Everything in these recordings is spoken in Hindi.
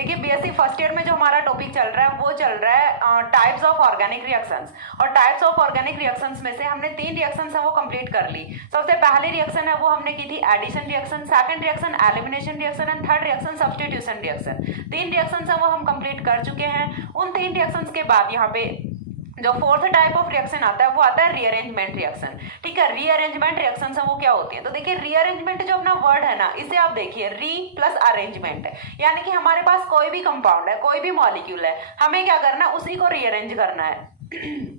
देखिए बीएससी फर्स्ट ईयर में जो हमारा टॉपिक चल रहा है वो चल रहा है टाइप्स ऑफ ऑर्गेनिक रिएक्शंस। और टाइप्स ऑफ ऑर्गेनिक रिएक्शंस में से हमने 3 रिएक्शंस है वो कंप्लीट कर ली। सबसे पहली रिएक्शन है वो हमने की थी addition reaction, second reaction elimination reaction and third reaction substitution reaction. 3 reactions है वो हम कंप्लीट कर चुके हैं। उन 3 रिएक्शंस के बाद यहाँ पे जो फोर्थ टाइप ऑफ रिएक्शन आता है वो आता है रीअरेंजमेंट रिएक्शन। ठीक है, रीअरेंजमेंट रिएक्शन है वो क्या होती है? तो देखिए रीअरेंजमेंट जो अपना वर्ड है ना, इसे आप देखिए री प्लस अरेंजमेंट है, यानी कि हमारे पास कोई भी कंपाउंड है, कोई भी मॉलिक्यूल है, हमें क्या करना है, उसी को रीअरेंज करना है।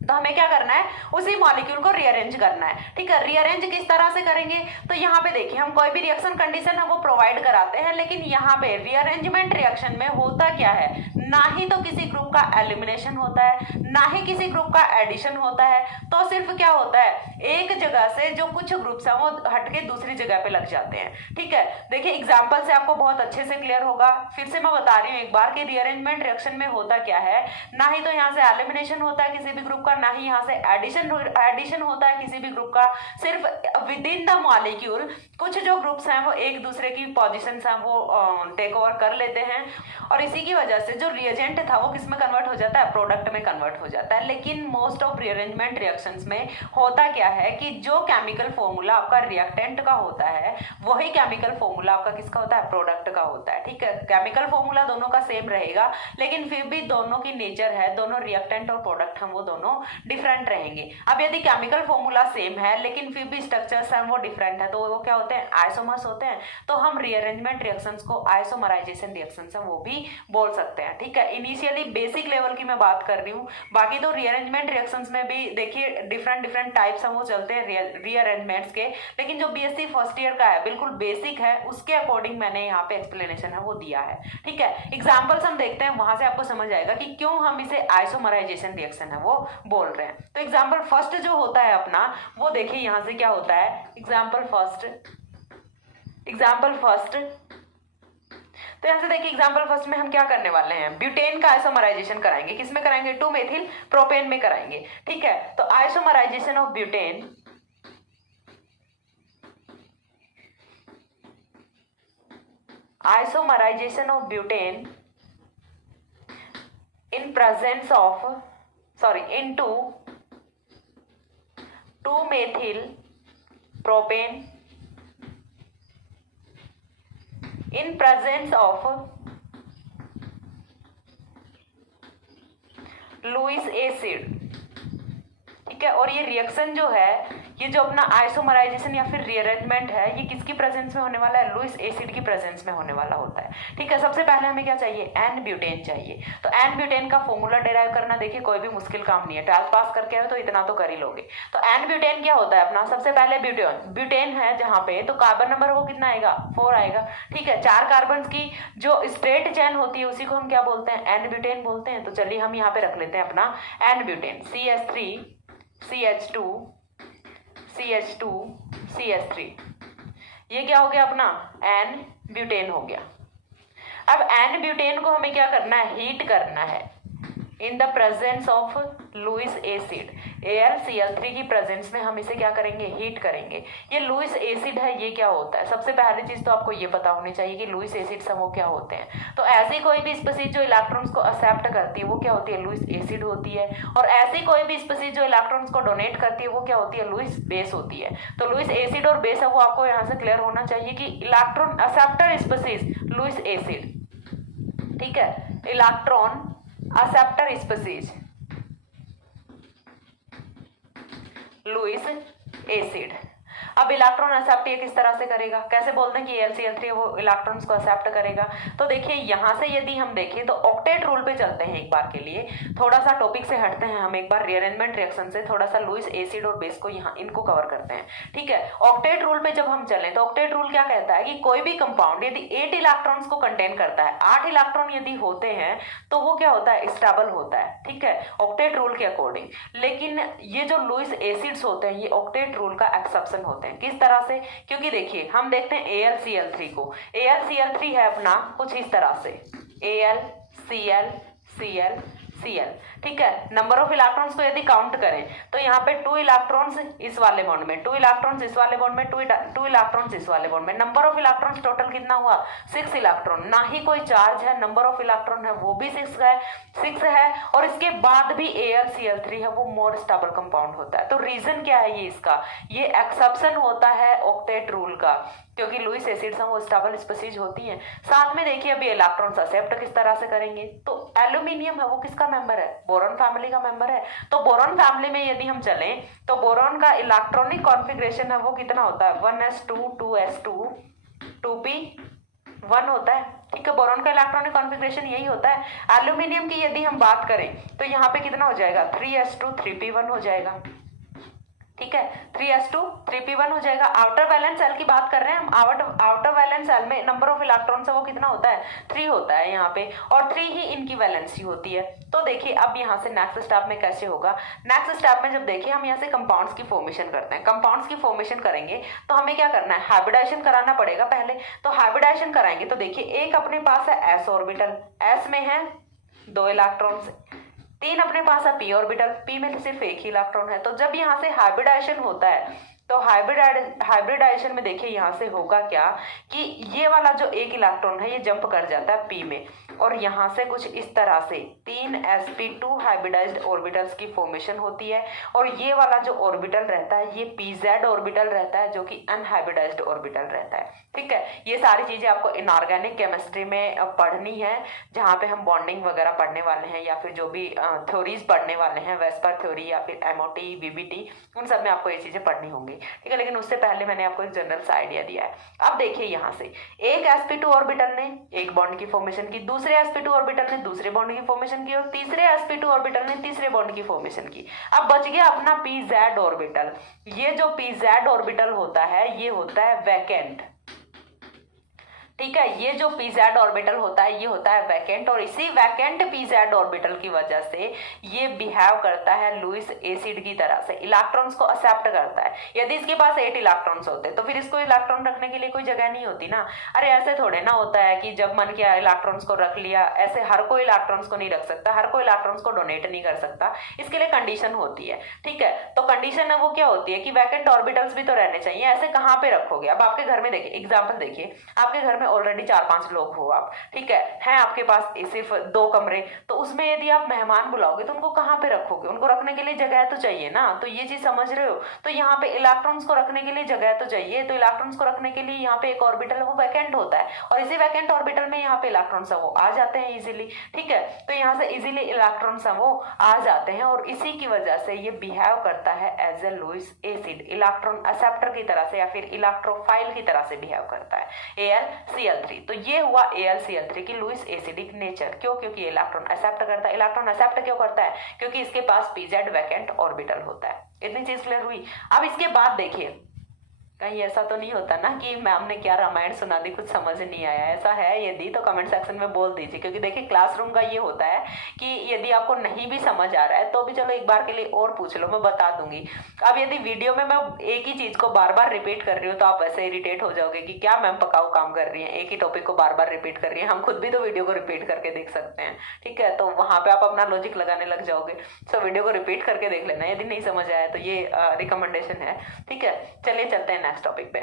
तो हमें क्या करना है, उसी मॉलिक्यूल को रीअरेंज करना है। ठीक है, रीअरेंज किस तरह से करेंगे? तो यहाँ पे देखिए हम कोई भी रिएक्शन कंडीशन है वो प्रोवाइड कराते हैं, लेकिन यहाँ पे रीअरेंजमेंट रिएक्शन में होता क्या है, ना ही तो किसी ग्रुप का एलिमिनेशन होता है, ना ही किसी ग्रुप का एडिशन होता है। तो सिर्फ क्या होता है, एक जगह से जो कुछ ग्रुप्स हैं वो हटके दूसरी जगह पे लग जाते हैं। ठीक है, देखिए एग्जाम्पल से आपको बहुत अच्छे से क्लियर होगा। फिर से मैं बता रही हूँ एक बार कि रीअरेंजमेंट रिएक्शन में होता क्या है, ना ही तो यहाँ से एलिमिनेशन होता है किसी भी ग्रुप का, ना ही यहाँ से एडिशन होता है किसी भी ग्रुप का। सिर्फ विद इन द मॉलिक्यूल कुछ जो ग्रुप्स हैं वो एक दूसरे की पोजीशंस हैं वो टेक ओवर कर लेते हैं, और इसी की वजह से जो रिएजेंट था वो किस में कन्वर्ट हो जाता है, प्रोडक्ट में कन्वर्ट हो जाता है। लेकिन मोस्ट ऑफ रीअरेंजमेंट रिएक्शंस में होता क्या है कि जो केमिकल फॉर्मूला आपका रिएक्टेंट का होता है वही केमिकल फॉर्मूला आपका किसका होता है, प्रोडक्ट का होता है। ठीक है, केमिकल फॉर्मूला दोनों का सेम रहेगा, लेकिन फिर भी दोनों की नेचर है, दोनों रिएक्टेंट और प्रोडक्ट हम वो दोनों डिफरेंट रहेंगे। अब यदि केमिकल फॉर्मूला सेम है लेकिन फिर भी स्ट्रक्चर्स हैं वो डिफरेंट है, तो वो क्या होते हैं, आइसोमर्स होते हैं। तो हम रीअरेंजमेंट रिएक्शंस को आइसोमराइजेशन रिएक्शंस हैं वो भी बोल सकते हैं। ठीक है, इनिशियली बेसिक लेवल की मैं बात कर रही हूँ, बाकी तो रीअरेंजमेंट रिएक्शंस में भी देखिए डिफरेंट टाइप्स हैं वो चलते हैं रीअरेंजमेंट्स के, लेकिन जो बीएससी फर्स्ट ईयर का है बिल्कुल बेसिक है, उसके अकॉर्डिंग मैंने यहाँ पे एक्सप्लेनेशन है वो दिया है। ठीक है, एग्जाम्पल्स हम देखते हैं, वहां से आपको समझ आएगा कि क्यों हम इसे आइसोमराइजेशन रिएक्शन है वो बोल रहे हैं। तो एग्जाम्पल फर्स्ट जो होता है अपना वो देखिए यहाँ से क्या होता है, एग्जाम्पल फर्स्ट। तो यहाँ से देखिए एग्जाम्पल फर्स्ट में हम क्या करने वाले हैं, ब्यूटेन का आइसोमराइजेशन कराएंगे। किसमें कराएंगे, 2 मेथिल प्रोपेन में कराएंगे। ठीक है, तो isomerisation of butane in presence of into 2-methyl propane in presence of Lewis acid. ठीक है, और ये रिएक्शन जो है, ये जो अपना आइसोमराइजेशन या फिर रीअरेंजमेंट है, ये किसकी प्रेजेंस में होने वाला है, लुईस एसिड की प्रेजेंस में होने वाला होता है। ठीक है, सबसे पहले हमें क्या चाहिए, एन ब्यूटेन चाहिए। तो एन ब्यूटेन का फॉर्मूला डिराइव करना देखिए कोई भी मुश्किल काम नहीं है, 12th पास करके आए तो इतना तो कर ही लोगे। तो एन ब्यूटेन क्या होता है अपना, सबसे पहले ब्यूटेन है जहाँ पे, तो कार्बन नंबर वो कितना आएगा, 4 आएगा। ठीक है, 4 कार्बन की जो स्ट्रेट चेन होती है उसी को हम क्या बोलते हैं, एन ब्यूटेन बोलते हैं। तो चलिए हम यहाँ पे रख लेते हैं अपना N butane, CH3 CH2 CH2 CH3, ये क्या हो गया अपना एन ब्यूटेन हो गया। अब एन ब्यूटेन को हमें क्या करना है, हीट करना है in the presence of Lewis acid. AlCl3 की प्रेजेंस में हम इसे क्या करेंगे, हीट करेंगे। ये लुईस एसिड है, ये क्या होता है, सबसे पहली चीज तो आपको ये पता होनी चाहिए कि लुईस एसिड सब वो क्या होते हैं। तो ऐसी कोई भी स्पीसीज जो इलेक्ट्रॉन्स को एक्सेप्ट करती है वो क्या होती है, लुईस एसिड होती है। और ऐसी कोई भी स्पीसीज जो इलेक्ट्रॉन्स को डोनेट करती है वो क्या होती है, लुईस बेस होती है। तो लुईस एसिड और बेस है वो आपको यहाँ से क्लियर होना चाहिए कि electron acceptor species Lewis acid. ठीक है, electron acceptor species Lewis acid. अब इलेक्ट्रॉन एक्सेप्ट ये किस तरह से करेगा, कैसे बोलते हैं कि AlCl3 वो इलेक्ट्रॉन्स को एक्सेप्ट करेगा। तो देखिए यहाँ से यदि हम देखें तो ऑक्टेट रूल पे चलते हैं एक बार के लिए, थोड़ा सा टॉपिक से हटते हैं हम एक बार, रीअरेंजमेंट रिएक्शन से थोड़ा सा लुईस एसिड और बेस को यहाँ इनको कवर करते हैं। ठीक है, ऑक्टेट रूल पे जब हम चलें तो ऑक्टेट रूल क्या कहता है कि कोई भी कंपाउंड यदि 8 इलेक्ट्रॉन्स को कंटेन करता है, 8 इलेक्ट्रॉन यदि होते हैं तो वो क्या होता है, स्टेबल होता है। ठीक है, ऑक्टेट रूल के अकॉर्डिंग। लेकिन ये जो लुईस एसिड्स होते हैं ये ऑक्टेट रूल का एक्सेप्शन होते हैं। किस तरह से, क्योंकि देखिए हम देखते हैं AlCl3 को, AlCl3 है अपना कुछ इस तरह से, AlCl Cl, ठीक है। नंबर ऑफ इलेक्ट्रॉन्स को यदि काउंट करें तो यहाँ पे 2 इलेक्ट्रॉन्स इस वाले बॉन्ड में, 2 इलेक्ट्रॉन्स इस वाले बॉन्ड में, 2 इलेक्ट्रॉन्स इस वाले बॉन्ड में। नंबर ऑफ इलेक्ट्रॉन्स टोटल कितना हुआ? 6 इलेक्ट्रॉन। ना ही कोई चार्ज है, नंबर ऑफ इलेक्ट्रॉन है वो भी 6 है और इसके बाद भी AlCl3 है वो मोर स्टेबल कंपाउंड होता है। तो रीजन क्या है ये इसका? ये एक्सेप्शन होता है ऑक्टेट रूल का, क्योंकि लुईस एसिड्स हैं वो स्टेबल स्पीशीज होती हैं। साथ में देखिए अभी इलेक्ट्रॉन्स एक्सेप्ट किस तरह से करेंगे, तो एल्यूमिनियम है वो किसका मेंबर है? बोरॉन फैमिली का मेंबर है। तो बोरॉन फैमिली में यदि हम चलें तो बोरॉन का इलेक्ट्रॉनिक कॉन्फ़िगरेशन है वो कितना होता है? 1s2 2s2 2p1 होता है, ठीक है। बोरॉन का इलेक्ट्रॉनिक कॉन्फ़िगरेशन यही होता है। एल्यूमिनियम की यदि हम बात करें तो यहाँ पे कितना हो जाएगा? 3s2 3p1 हो जाएगा, ठीक है। 3s2 3p1 हो जाएगा। आउटर वैलेंस सेल की बात कर रहे हैं हम। आउटर वैलेंस सेल में नंबर ऑफ इलेक्ट्रॉन्स है वो कितना होता है? 3 होता है यहाँ पे, और 3 ही इनकी वैलेंसी होती है। तो देखिए अब यहाँ से नेक्स्ट स्टेप में कैसे होगा। नेक्स्ट स्टेप में जब देखिए हम यहाँ से कंपाउंड्स की फॉर्मेशन करते हैं, कंपाउंड्स की फॉर्मेशन करेंगे तो हमें क्या करना है? हाइब्रिडाइजेशन कराना पड़ेगा पहले। तो हाइब्रिडाइजेशन कराएंगे तो देखिए एक अपने पास है s ऑर्बिटल, s में है 2 इलेक्ट्रॉन्स, 3 अपने पास है p ऑर्बिटल, p में सिर्फ एक ही इलेक्ट्रॉन है। तो जब यहाँ से हाइब्रिडाइजेशन होता है तो हाइब्रिडाइजेशन में देखिए यहाँ से होगा क्या कि ये वाला जो एक इलेक्ट्रॉन है ये जंप कर जाता है p में, और यहाँ से कुछ इस तरह से 3 sp2 हाइब्रिडाइज्ड ऑर्बिटल्स की फॉर्मेशन होती है। और ये वाला जो ऑर्बिटल रहता है ये pz ऑर्बिटल रहता है जो कि अनहाइब्रिडाइज्ड ऑर्बिटल रहता है, ठीक है। ये सारी चीजें आपको इनऑर्गेनिक केमिस्ट्री में पढ़नी है, जहाँ पे हम बॉन्डिंग वगैरह पढ़ने वाले हैं या फिर जो भी थ्योरीज पढ़ने वाले हैं, वेस्पर थ्योरी या फिर MOT BBT, उन सब में आपको ये चीजें पढ़नी होंगी, ठीक है। लेकिन उससे पहले मैंने आपको एक जनरल सा आइडिया दिया है। अब देखिए यहाँ से एक sp2 ऑर्बिटल ने एक बॉन्ड की फॉर्मेशन की, दूसरे sp2 ऑर्बिटल ने दूसरे बॉन्ड की फॉर्मेशन की, और तीसरे sp2 ऑर्बिटल ने तीसरे बॉन्ड की फॉर्मेशन की। अब बच गया अपना pz ऑर्बिटल। ये जो pz ऑर्बिटल होता है ये होता है वैकेंट, ठीक है। ये जो pz ऑर्बिटल होता है ये होता है वैकेंट, और इसी वैकेंट pz ऑर्बिटल की वजह से ये बिहेव करता है लुईस एसिड की तरह से, इलेक्ट्रॉन्स को एक्सेप्ट करता है। यदि इसके पास 8 इलेक्ट्रॉन्स होते तो फिर इसको इलेक्ट्रॉन रखने के लिए कोई जगह नहीं होती ना। अरे ऐसे थोड़े ना होता है कि जब मन किया इलेक्ट्रॉन्स को रख लिया, ऐसे हर कोई इलेक्ट्रॉन्स को नहीं रख सकता, हर कोई इलेक्ट्रॉन्स को डोनेट नहीं कर सकता, इसके लिए कंडीशन होती है, ठीक है। तो कंडीशन है वो क्या होती है कि वैकेंट ऑर्बिटल्स भी तो रहने चाहिए। ऐसे कहाँ पे रखोगे? अब आपके घर में देखिए, एग्जाम्पल देखिए, आपके घर में ऑलरेडी 4-5 लोग हो आप, ठीक है आपके पास सिर्फ 2 कमरे, तो उसमें यदि आप मेहमान बुलाओगे तो उनको कहाँ पे रखोगे? उनको रखने के लिए जगह तो चाहिए ना। तो ये चीज समझ रहे हो? तो यहाँ पे इलेक्ट्रॉन्स को रखने के लिए जगह तो चाहिए, तो इलेक्ट्रॉन्स को रखने के लिए यहाँ पे एक ऑर्बिटल वो वैकेंट होता है, और इसी वैकेंट ऑर्बिटल में यहाँ पे इलेक्ट्रॉन्स वो आ जाते हैं इजीली, ठीक है। तो यहाँ से इजीली इलेक्ट्रॉन्स वो आ जाते हैं, और इसी की वजह से ये बिहेव करता है as a Lewis acid, electron acceptor की तरह से या फिर इलेक्ट्रोफाइल की तरह से बिहेव करता है, AlCl3। तो ये हुआ AlCl3 की लुईस एसिडिक नेचर। क्यों? क्योंकि इलेक्ट्रॉन एक्सेप्ट करता है। इलेक्ट्रॉन एक्सेप्ट क्यों करता है? क्योंकि इसके पास pz वैकेंट ऑर्बिटल होता है। इतनी चीज क्लियर हुई। अब इसके बाद देखिए कहीं ऐसा तो नहीं होता ना कि मैम ने क्या रामायण सुना दी, कुछ समझ नहीं आया। ऐसा है यदि तो कमेंट सेक्शन में बोल दीजिए, क्योंकि देखिए क्लासरूम का ये होता है कि यदि आपको नहीं भी समझ आ रहा है तो भी चलो एक बार के लिए और पूछ लो, मैं बता दूंगी। अब यदि वीडियो में मैं एक ही चीज को बार बार रिपीट कर रही हूँ तो आप वैसे इरिटेट हो जाओगे कि क्या मैम पकाऊ काम कर रही है, एक ही टॉपिक को बार बार रिपीट कर रही है। हम खुद भी तो वीडियो को रिपीट करके देख सकते हैं, ठीक है। तो वहां पे आप अपना लॉजिक लगाने लग जाओगे। सो वीडियो को रिपीट करके देख लेना यदि नहीं समझ आया तो, ये रिकमेंडेशन है, ठीक है। चलिए चलते हैं नेक्स्ट टॉपिक पे।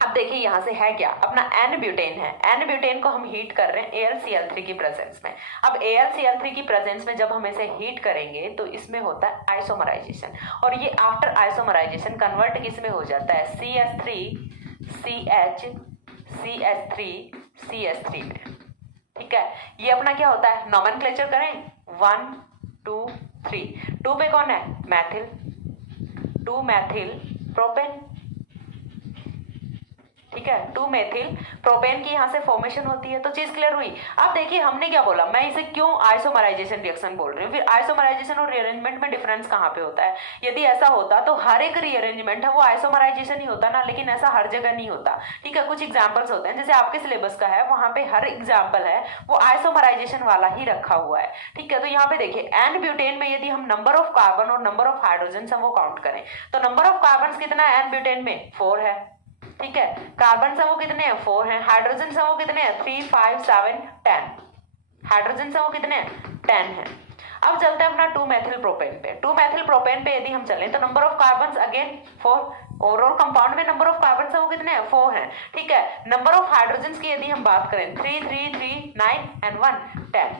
अब देखिए यहाँ से है क्या, अपना एन ब्यूटेन है। एन ब्यूटेन को हम हीट कर रहे हैं AlCl3 की प्रेजेंस में। अब AlCl3 की प्रेजेंस में जब हम इसे हीट करेंगे तो इसमें होता है आइसोमराइजेशन, और ये आफ्टर आइसोमराइजेशन कन्वर्ट किस में हो जाता है? CH3CH CH3CH3 में, ठीक है। ये अपना क्या होता है? नॉमेनक्लेचर करें 1 2 3। 2 पे कौन है? मैथिल, 2 मैथिल प्रोपेन, ठीक है। 2 मेथिल प्रोपेन की यहाँ से फॉर्मेशन होती है। तो चीज क्लियर हुई। अब देखिए हमने क्या बोला, मैं इसे क्यों आइसोमराइजेशन रिएक्शन बोल रही हूँ। फिर आइसोमराइजेशन और रीअरेंजमेंट में डिफरेंस कहाँ पे होता है? यदि ऐसा होता तो हर एक रीअरेंजमेंट है वो आइसोमराइजेशन ही होता ना, लेकिन ऐसा हर जगह नहीं होता, ठीक है। कुछ एग्जाम्पल्स होते हैं, जैसे आपके सिलेबस का है वहां पे हर एग्जाम्पल है वो आइसोमराइजेशन वाला ही रखा हुआ है, ठीक है। तो यहाँ पे देखिए एन ब्यूटेन में यदि हम नंबर ऑफ कार्बन और नंबर ऑफ हाइड्रोजन हम वो काउंट करें तो नंबर ऑफ कार्बन कितना है एन ब्यूटेन में? 4 है, ठीक है। कार्बन से वो कितने हैं? 4 हैं। हाइड्रोजन से वो कितने हैं? 3 5 7 10। हाइड्रोजन से वो कितने हैं? 10 हैं। अब चलते हैं अपना 2 मेथिल प्रोपेन पे। 2 मेथिल प्रोपेन पे यदि हम चलें तो number of carbon again 4, overall compound में नंबर ऑफ कार्बन है वो कितने हैं, 4 हैं, ठीक है। नंबर ऑफ हाइड्रोजन की यदि हम बात करें 3 3 3 9 एंड 1 10।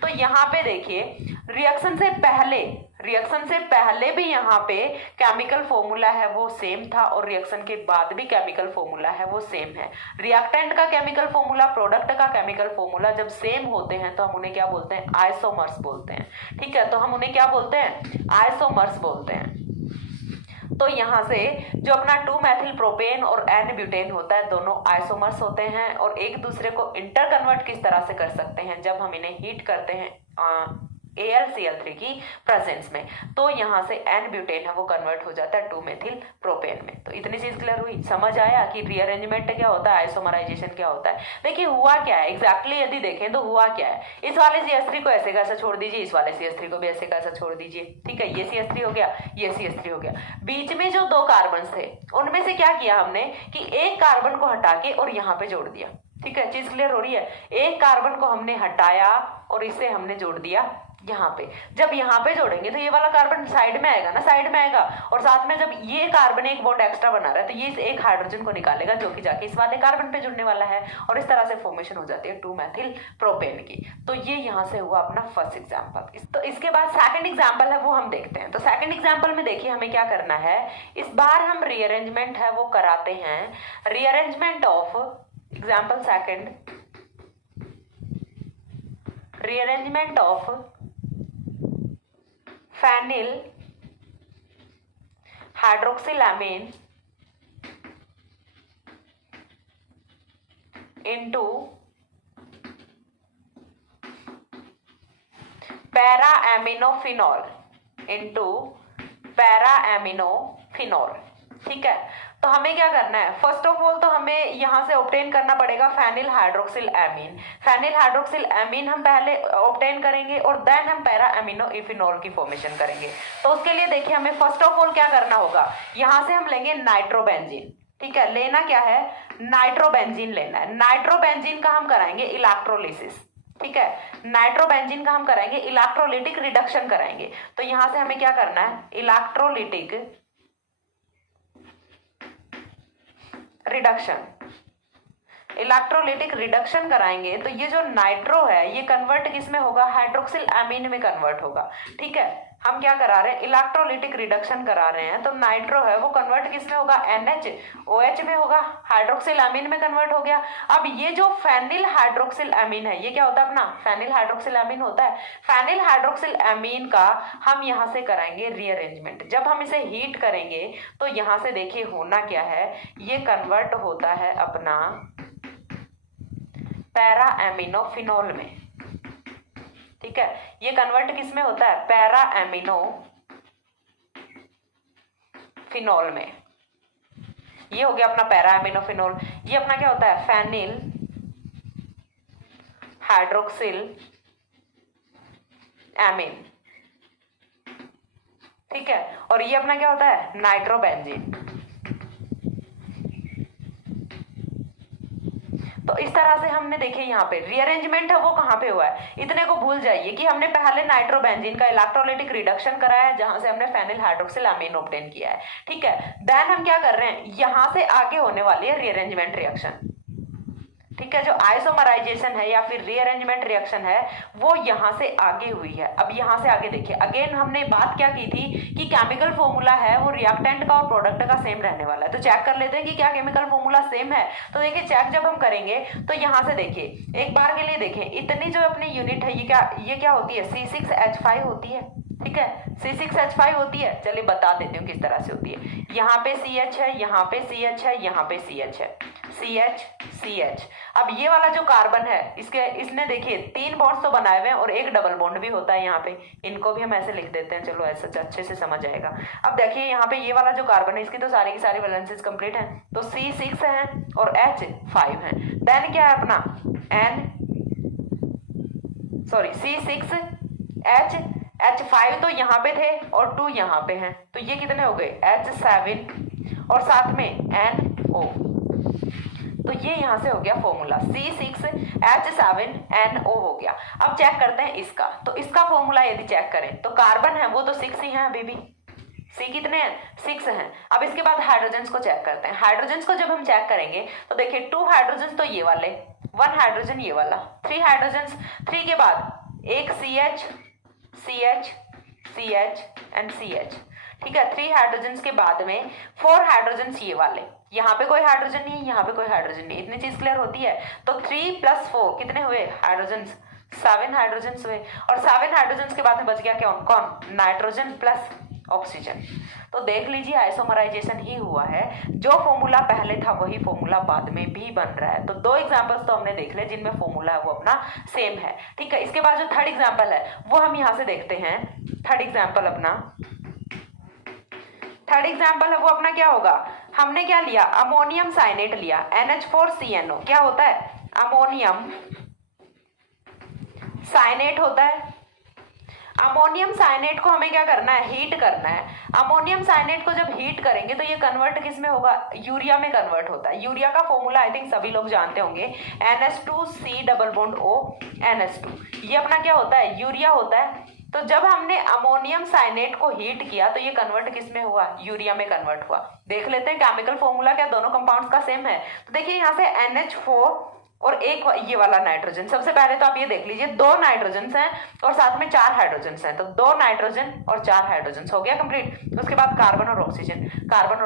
तो यहाँ पे देखिए रिएक्शन से पहले भी यहाँ पे केमिकल फॉर्मूला है वो सेम था और रिएक्शन के बाद भी केमिकल फॉर्मूला है वो सेम है। रिएक्टेंट का केमिकल फॉर्मूला, प्रोडक्ट का केमिकल फॉर्मूला जब सेम होते हैं तो हम उन्हें क्या बोलते हैं, आइसोमर्स बोलते हैं, ठीक है। तो हम उन्हें क्या बोलते हैं, आइसोमर्स बोलते हैं। तो यहाँ से जो अपना 2 मेथिल प्रोपेन और एन ब्यूटेन होता है दोनों आइसोमर्स होते हैं और एक दूसरे को इंटर कन्वर्ट किस तरह से कर सकते हैं, जब हम इन्हें हीट करते हैं AlCl3 की प्रेजेंस में, तो यहाँ से एन ब्यूटेन है वो कन्वर्ट हो जाता है 2 मेथिल प्रोपेन में। तो इतनी चीज क्लियर हुई, समझ आया कि रीअरेंजमेंट क्या होता है, आइसोमराइजेशन क्या होता है। देखिए हुआ क्या है एग्जैक्टली यदि देखें तो हुआ क्या है, इस वाले CH3 को ऐसे कैसे छोड़ दीजिए, इस वाले CH3 को भी ऐसे कैसे छोड़ दीजिए, ठीक है। ये CH3 हो गया, ये CH3 हो गया। बीच में जो 2 कार्बन थे उनमें से क्या किया हमने कि एक कार्बन को हटा के और यहाँ पे जोड़ दिया, ठीक है। चीज क्लियर हो रही है, एक कार्बन को हमने हटाया और इसे हमने जोड़ दिया यहाँ पे। जब यहाँ पे जोड़ेंगे तो ये वाला कार्बन साइड में आएगा ना, साइड में आएगा, और साथ में जब ये कार्बन एक बॉन्ड एक्स्ट्रा बना रहा है तो ये इस एक हाइड्रोजन को निकालेगा जो कि जाके इस वाले कार्बन पे जुड़ने वाला है और इस तरह से फॉर्मेशन हो जाती है 2 मेथिल प्रोपेन की। तो ये यहाँ से हुआ अपना फर्स्ट एग्जाम्पल। तो इसके बाद सेकंड एग्जाम्पल है वो हम देखते हैं। तो सेकंड एग्जाम्पल में देखिए हमें क्या करना है, इस बार हम रीअरेंजमेंट है वो कराते हैं, rearrangement of example second, rearrangement of phenyl hydroxylamine into paraaminophenol into paraaminophenol, ठीक है। तो हमें क्या करना है, फर्स्ट ऑफ ऑल तो हमें यहाँ से ऑब्टेन करना पड़ेगा phenyl hydroxyl amine. Phenyl hydroxyl amine हम पहले ऑब्टेन करेंगे और देन हम पैरा एमिनो इफिनॉल की फॉर्मेशन करेंगे। तो उसके लिए देखिए हमें फर्स्ट ऑफ ऑल क्या करना होगा, यहाँ से हम लेंगे नाइट्रोबेंजीन, ठीक है। लेना क्या है, नाइट्रोबेंजीन लेना है। नाइट्रोबेंजीन का हम कराएंगे इलेक्ट्रोलिसिस, ठीक है। नाइट्रोबेंजीन का हम कराएंगे इलेक्ट्रोलिटिक रिडक्शन कराएंगे। तो यहां से हमें क्या करना है, इलेक्ट्रोलिटिक रिडक्शन, इलेक्ट्रोलिटिक रिडक्शन कराएंगे तो ये जो नाइट्रो है ये कन्वर्ट किस में होगा, हाइड्रोक्सिल एमीन में कन्वर्ट होगा, ठीक है। हम क्या करा रहे हैं, इलेक्ट्रोलिटिक रिडक्शन करा रहे हैं, तो नाइट्रो है वो कन्वर्ट किस में होगा, NH OH में होगा, हाइड्रोक्सिल एमीन में कन्वर्ट हो गया। अब ये जो फेनिल हाइड्रोक्सिल एमीन है ये क्या होता है अपना, फेनिल हाइड्रोक्सिल एमीन होता है। फेनिल हाइड्रोक्सिल एमीन का हम यहाँ से कराएंगे रीअरेंजमेंट। जब हम इसे हीट करेंगे तो यहाँ से देखिए होना क्या है, ये कन्वर्ट होता है अपना पैरा एमिनोफिनॉल में, ठीक है। ये कन्वर्ट किस में होता है, पैरा एमिनो फिनॉल में। ये हो गया अपना पैरा एमिनोफिनॉल। ये अपना क्या होता है, फेनिल हाइड्रोक्सिल एमीन, ठीक है। और ये अपना क्या होता है, नाइट्रोबेंजीन। तो इस तरह से हमने देखे यहाँ पे रीअरेंजमेंट है वो कहाँ पे हुआ है, इतने को भूल जाइए कि हमने पहले नाइट्रोबेंजीन का इलेक्ट्रोलिटिक रिडक्शन कराया है जहां से हमने फेनिल हाइड्रोक्सिल एमीन ऑब्टेन किया है, ठीक है। देन हम क्या कर रहे हैं, यहां से आगे होने वाली है रीअरेंजमेंट रिएक्शन, ठीक है। जो आइसोमराइजेशन है या फिर रीअरेंजमेंट रिएक्शन है वो यहां से आगे हुई है। अब यहां से आगे देखिए अगेन हमने बात क्या की थी कि केमिकल फॉर्मूला है वो रिएक्टेंट का और प्रोडक्ट का सेम रहने वाला है। तो चेक कर लेते हैं कि क्या केमिकल फॉर्मूला सेम है। तो देखिए चेक जब हम करेंगे तो यहां से देखिए एक बार के लिए देखें, इतनी जो अपनी यूनिट है ये क्या होती है, C6H5 होती है, ठीक है। C6H5 होती है, चलिए बता देती हूँ किस तरह से होती है। यहाँ पे CH है, यहाँ पे CH है, यहाँ पे CH है, CH। अब ये वाला जो कार्बन है इसने देखिए 3 बॉन्ड्स तो बनाए हुए हैं और एक डबल बॉन्ड भी होता है यहाँ पे, इनको भी हम ऐसे लिख देते हैं, चलो ऐसे अच्छे से समझ आएगा। अब देखिए यहाँ पे ये वाला जो कार्बन है इसकी तो सारी की सारी वैलेंसीज कंप्लीट है, तो C6 है और H5 है। देन क्या है अपना C6H5 तो यहाँ पे थे और 2 यहाँ पे हैं, तो ये कितने हो गए, H7 और साथ में NO। तो ये यहाँ से हो गया फॉर्मूला C6H7NO हो गया। अब चेक करते हैं इसका, तो इसका फॉर्मूला यदि चेक करें तो कार्बन है वो तो 6 ही है अभी भी, C कितने हैं 6 हैं। अब इसके बाद हाइड्रोजन्स को चेक करते हैं। हाइड्रोजन्स को जब हम चेक करेंगे तो देखिए 2 हाइड्रोजन्स तो ये वाले, 1 हाइड्रोजन ये वाला, 3 हाइड्रोजन्स, 3 के बाद एक CH CH CH and CH, ठीक है। 3 हाइड्रोजन्स के बाद में 4 हाइड्रोजन्स ये वाले, यहाँ पे कोई हाइड्रोजन नहीं, यहाँ पे कोई हाइड्रोजन नहीं, इतनी चीज क्लियर होती है। तो 3 + 4 कितने हुए हाइड्रोजन्स, 7 हाइड्रोजन्स हुए। और 7 हाइड्रोजन्स के बाद में बच गया कौन कौन, नाइट्रोजन प्लस ऑक्सीजन। तो देख लीजिए आइसोमराइजेशन ही हुआ है, जो फॉर्मूला पहले था वही फॉर्मूला बाद में भी बन रहा है। तो 2 एग्जांपल्स तो हमने देख ले जिनमें फॉर्मूला है वो अपना सेम है, ठीक है। इसके बाद जो थर्ड एग्जांपल है वो हम यहाँ से देखते हैं। थर्ड एग्जांपल है वो अपना क्या होगा, हमने क्या लिया, अमोनियम साइनेट लिया, NH4CNO क्या होता है, अमोनियम साइनेट होता है। अमोनियम साइनेट को हमें क्या करना है, हीट करना है। अमोनियम साइनेट को जब हीट करेंगे तो ये कन्वर्ट किस में होगा, यूरिया में कन्वर्ट होता है। यूरिया का फॉर्मूला आई थिंक सभी लोग जानते होंगे, NH2C+O NH2, ये अपना क्या होता है, यूरिया होता है। तो जब हमने अमोनियम साइनेट को हीट किया तो ये कन्वर्ट किस में हुआ, यूरिया में कन्वर्ट हुआ। देख लेते हैं केमिकल फॉर्मूला क्या दोनों कंपाउंड्स का सेम है। तो देखिए यहाँ से NH4 और एक ये वाला नाइट्रोजन, सबसे पहले तो आप ये देख लीजिए 2 नाइट्रोजन हैं और साथ में 4 हाइड्रोजन हैं, तो 2 नाइट्रोजन और 4 हाइड्रोजन हो गया कंप्लीट। उसके बाद कार्बन और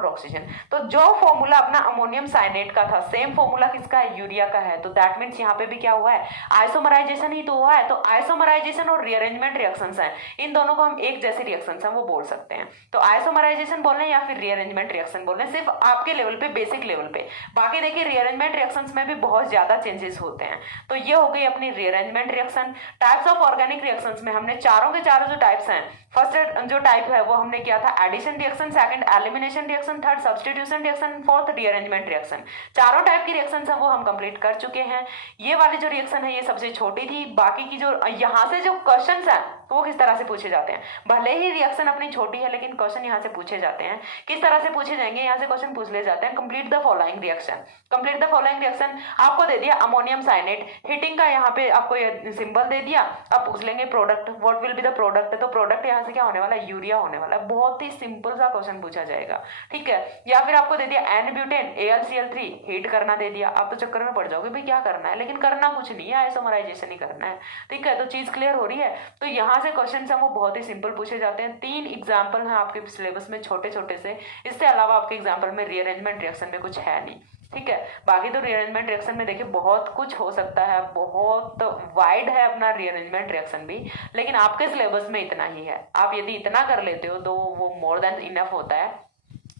ऑक्सीजन। तो जो फॉर्मूला अपना अमोनियम साइनेट का था सेम फॉर्मूला किसका है, यूरिया का है। तो दैट मीन्स यहाँ पे भी क्या हुआ है, आइसोमराइजेशन ही तो हुआ है। तो आइसोमराइजेशन और रीअरेंजमेंट रिएक्शंस हैं, इन दोनों को हम एक जैसे रिएक्शंस हैं वो बोल सकते हैं। तो आइसोमराइजेशन बोलें या फिर रीअरेंजमेंट रिएक्शन बोलें, सिर्फ आपके लेवल पे, बेसिक लेवल पे। बाकी देखिए रीअरेंजमेंट रिएक्शंस में भी बहुत ज्यादा चेंजेस होते हैं। तो ये हो गई अपनी rearrangement reaction. Types of organic reactions में हमने चारों के चारों जो टाइप्स हैं, फर्स्ट जो टाइप है वो हमने किया था addition reaction, second elimination reaction, third substitution reaction, fourth rearrangement reaction. चारों टाइप की रिएक्शंस हैं वो हम कंप्लीट कर चुके हैं। ये वाली जो रिएक्शन है ये सबसे छोटी थी। बाकी की जो यहाँ से जो क्वेश्चंस हैं वो किस तरह से पूछे जाते हैं, भले ही रिएक्शन अपनी छोटी है लेकिन क्वेश्चन यहाँ से पूछे जाते हैं। किस तरह से पूछे जाएंगे, यहाँ से क्वेश्चन पूछ ले जाते हैं, complete the following reaction. Complete the following reaction आपको दे दिया अमोनियम साइनेट, हीटिंग का यहाँ पे आपको ये सिंबल दे दिया। अब पूछ लेंगे product, what will be the product. तो प्रोडक्ट यहाँ से क्या होने वाला है, यूरिया होने वाला है। बहुत ही सिंपल सा क्वेश्चन पूछा जाएगा, ठीक है। या फिर आपको दे दिया N-ब्यूटेन AlCl3 हीट करना दे दिया। आप तो चक्कर में पड़ जाओगे भाई क्या करना है, लेकिन करना कुछ नहीं है, आइसोमराइजेशन ही करना है, ठीक है। तो चीज क्लियर हो रही है। तो यहाँ से क्वेश्चन है वो बहुत ही सिंपल पूछे जाते हैं। 3 एग्जाम्पल हैं आपके सिलेबस में छोटे छोटे से, इससे अलावा आपके एग्जाम्पल में रीअरेंजमेंट रिएक्शन में कुछ है नहीं, ठीक है। बाकी तो रीअरेंजमेंट रिएक्शन में देखिए बहुत कुछ हो सकता है, बहुत वाइड है अपना रीअरेंजमेंट रिएक्शन भी, लेकिन आपके सिलेबस में इतना ही है। आप यदि इतना कर लेते हो तो वो मोर देन इनफ होता है।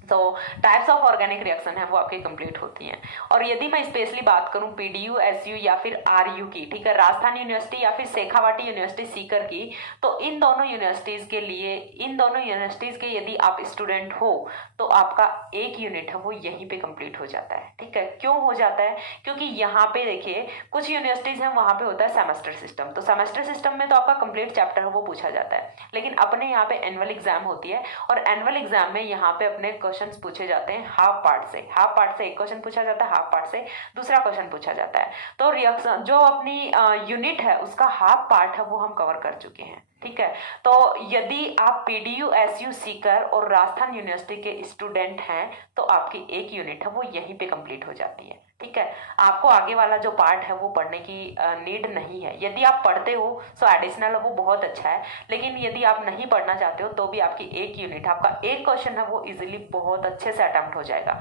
तो टाइप्स ऑफ ऑर्गेनिक रिएक्शन है वो आपकी कंप्लीट होती हैं। और यदि मैं स्पेशली बात करूं PDU SU या फिर RU की, ठीक है, राजस्थान यूनिवर्सिटी या फिर शेखावाटी यूनिवर्सिटी सीकर की, तो इन दोनों यूनिवर्सिटीज के लिए, इन दोनों यूनिवर्सिटीज के यदि आप स्टूडेंट हो तो आपका एक यूनिट है वो यहीं पे कंप्लीट हो जाता है, ठीक है। क्यों हो जाता है, क्योंकि यहाँ पे देखिए कुछ यूनिवर्सिटीज हैं वहां पे होता है सेमेस्टर सिस्टम। तो सेमेस्टर सिस्टम में तो आपका कंप्लीट चैप्टर है वो पूछा जाता है, लेकिन अपने यहाँ पे एनुअल एग्जाम होती है और एनुअल एग्जाम में यहाँ पे अपने क्वेश्चंस पूछे जाते हैं हाफ पार्ट से। हाफ पार्ट से एक क्वेश्चन पूछा जाता है, हाफ पार्ट से दूसरा क्वेश्चन पूछा जाता है। तो रिएक्शन जो अपनी यूनिट है उसका हाफ पार्ट है वो हम कवर कर चुके हैं, ठीक है। तो यदि आप PDU SU सीकर और राजस्थान यूनिवर्सिटी के स्टूडेंट हैं तो आपकी एक यूनिट है वो यहीं पे कंप्लीट हो जाती है, ठीक है। आपको आगे वाला जो पार्ट है वो पढ़ने की नीड नहीं है। यदि आप पढ़ते हो तो एडिशनल वो बहुत अच्छा है, लेकिन यदि आप नहीं पढ़ना चाहते हो तो भी आपकी एक यूनिट, आपका एक क्वेश्चन है वो इजीली बहुत अच्छे से अटेम्प्ट हो जाएगा।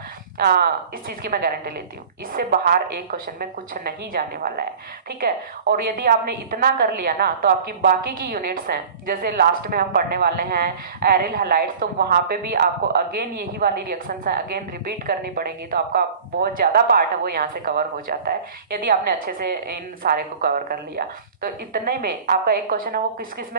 इस चीज की मैं गारंटी लेती हूँ। इससे बाहर एक क्वेश्चन में कुछ नहीं जाने वाला है, ठीक है। और यदि आपने इतना कर लिया ना तो आपकी बाकी की यूनिट्स हैं, जैसे लास्ट में हम पढ़ने वाले हैं एरिल हैलाइड्स, तो वहां पे भी आपको अगेन यही वाली रिएक्शंस हैं अगेन रिपीट करनी पड़ेंगी। तो आपका बहुत ज्यादा पार्ट है वो यहाँ से कवर हो जाता है यदि आपने अच्छे से इन सारे को कवर कर लिया। तो इतने में आपका एक क्वेश्चन है वो किस किस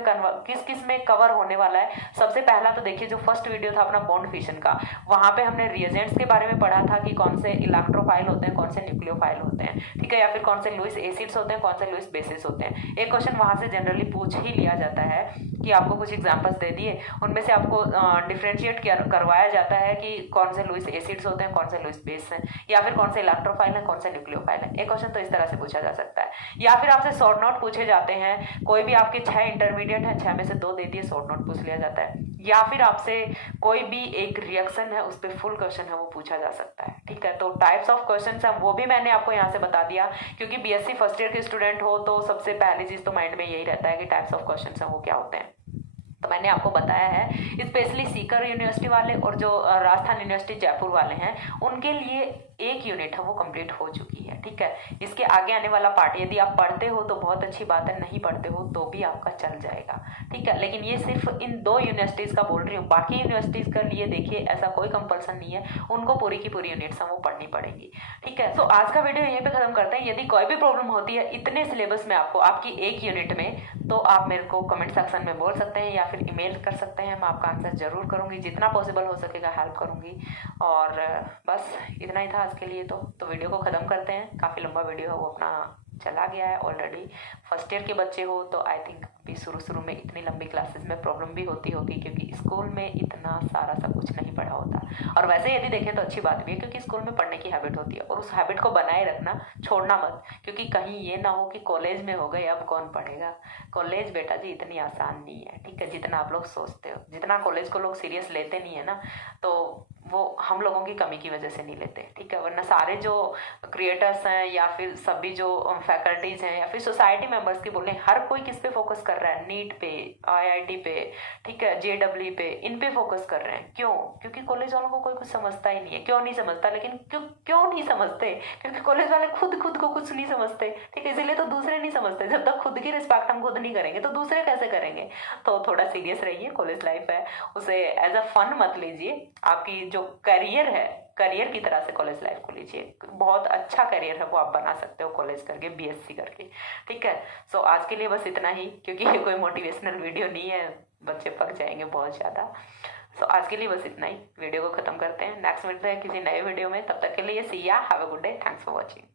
में कवर होने वाला है। सबसे पहला तो देखिए जो फर्स्ट वीडियो था अपना बॉन्ड फिशन का, वहां पे हमने रिएजेंट्स के बारे में पढ़ा था कि कौन से इलेक्ट्रोफाइल होते हैं, कौन से न्यूक्लियोफाइल होते हैं, ठीक है, या फिर कौन से लुईस एसिड्स होते हैं, कौन से लुईस बेसिस होते हैं। एक क्वेश्चन वहां से जनरली पूछ ही लिया जाता है कि आपको कुछ एग्जांपल्स दे दिए, उनमें से आपको डिफ्रेंशिएट करवाया जाता है कि कौन से लुईस एसिड्स होते हैं, कौन से लुईस बेस हैं, या फिर कौन से इलेक्ट्रोफाइल हैं, कौन से न्यूक्लियोफाइल हैं। एक क्वेश्चन तो इस तरह से पूछा जा सकता है। या फिर आपसे शॉर्ट नोट पूछे जाते हैं, कोई भी आपके 6 इंटरमीडिएट हैं, 6 में से 2 दे दिए, शॉर्ट नोट पूछ लिया जाता है। या फिर आपसे कोई भी एक रिएक्शन है उस पर फुल क्वेश्चन है वो पूछा जा सकता है। ठीक है, तो टाइप्स ऑफ क्वेश्चन है वो भी मैंने आपको यहाँ से बता दिया, क्योंकि बीएससी फर्स्ट ईयर के स्टूडेंट हो तो सबसे पहली चीज तो माइंड में यही रहता है कि टाइप्स ऑफ क्वेश्चन है वो क्या होते हैं। तो मैंने आपको बताया है, स्पेशली सीकर यूनिवर्सिटी वाले और जो राजस्थान यूनिवर्सिटी जयपुर वाले हैं उनके लिए एक यूनिट है वो कंप्लीट हो चुकी है। ठीक है, इसके आगे आने वाला पार्ट यदि आप पढ़ते हो तो बहुत अच्छी बात है, नहीं पढ़ते हो तो भी आपका चल जाएगा। ठीक है, लेकिन ये सिर्फ इन 2 यूनिवर्सिटीज का बोल रही हूँ, बाकी यूनिवर्सिटीज का लिए देखिए ऐसा कोई कंपल्सन नहीं है, उनको पूरी की पूरी यूनिट्स वो पढ़नी पड़ेंगी। ठीक है, तो आज का वीडियो यहीं पे खत्म करते हैं। यदि कोई भी प्रॉब्लम होती है इतने सिलेबस में आपको आपकी एक यूनिट में, तो आप मेरे को कमेंट सेक्शन में बोल सकते हैं या फिर ईमेल कर सकते हैं, मैं आपका आंसर जरूर करूंगी, जितना पॉसिबल हो सकेगा हेल्प करूंगी। और बस इतना ही था आज के लिए। तो वीडियो को ख़त्म करते हैं, काफ़ी लंबा वीडियो है वो अपना चला गया है ऑलरेडी। फर्स्ट ईयर के बच्चे हो तो आई थिंक अभी शुरू में इतनी लंबी क्लासेस में प्रॉब्लम भी होती होगी, क्योंकि स्कूल में इतना सारा सब कुछ नहीं पढ़ा होता। और वैसे यदि देखें तो अच्छी बात भी है, क्योंकि स्कूल में पढ़ने की हैबिट होती है और उस हैबिट को बनाए रखना, छोड़ना मत, क्योंकि कहीं ये ना हो कि कॉलेज में हो गए अब कौन पढ़ेगा। कॉलेज बेटा जी इतनी आसान नहीं है। ठीक है, जितना आप लोग सोचते हो, जितना कॉलेज को लोग सीरियस लेते नहीं है ना, तो वो हम लोगों की कमी की वजह से नहीं लेते। ठीक है, वरना सारे जो क्रिएटर्स हैं या फिर सभी जो फैकल्टीज हैं या फिर सोसाइटी मेंबर्स की बोलें, हर कोई किस पे फोकस कर रहा है, नीट पे, आईआईटी पे, ठीक है, जेडब्ल्यू पे, इन पे फोकस कर रहे हैं। क्यों? क्योंकि कॉलेज वालों को कोई कुछ समझता ही नहीं है। क्यों नहीं समझता? लेकिन क्यों नहीं समझते? क्योंकि कॉलेज वाले खुद को कुछ नहीं समझते। ठीक है, इसीलिए तो दूसरे नहीं समझते। जब तक खुद की रिस्पेक्ट हम खुद नहीं करेंगे तो दूसरे कैसे करेंगे? तो थोड़ा सीरियस रहिए, कॉलेज लाइफ है उसे एज अ फन मत लीजिए। आपकी जो करियर है, करियर की तरह से कॉलेज लाइफ को लीजिए। बहुत अच्छा करियर है वो आप बना सकते हो कॉलेज करके, बीएससी करके। ठीक है, सो आज के लिए बस इतना ही, क्योंकि ये कोई मोटिवेशनल वीडियो नहीं है, बच्चे पक जाएंगे बहुत ज़्यादा। सो आज के लिए बस इतना ही, वीडियो को खत्म करते हैं। नेक्स्ट मिलते हैं किसी नए वीडियो में, तब तक के लिए सी या, have a good day, thanks for watching.